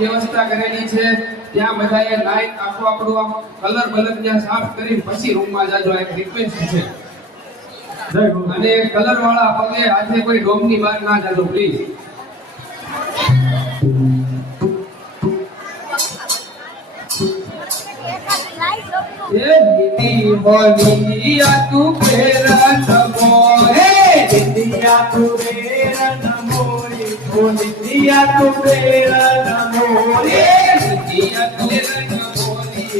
વ્યવસ્થા કરેલી છે ત્યાં બધાએ લાઈટ આખો આપણો કલર બલર ત્યાં સાફ કરી પછી રૂમમાં જાજો. એક રિક્વેસ્ટ છે અને કલર વાળા પગે હાથે કોઈ ડોમની બહાર ના જાજો પ્લીઝ. એ દીદી બોલિયા તું પેરા નમો હે દીદિયા તું પેરા નમો બોલિયા તું પેરા નમો હે દીદિયા તું પેરા નમો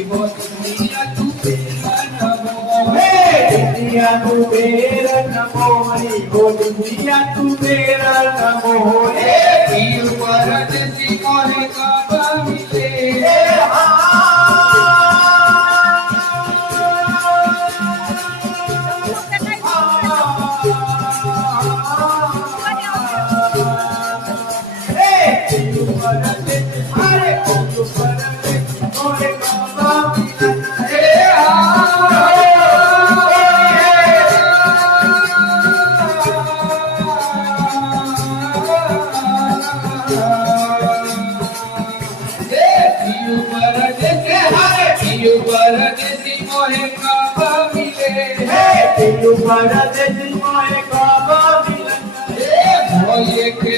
બોલિયા તું પેરા નમો હે દીદિયા તું પેરા નમો બોલિયા તું પેરા નમો હે પીર પર દેસી કોને કાબા મિલે Oye, que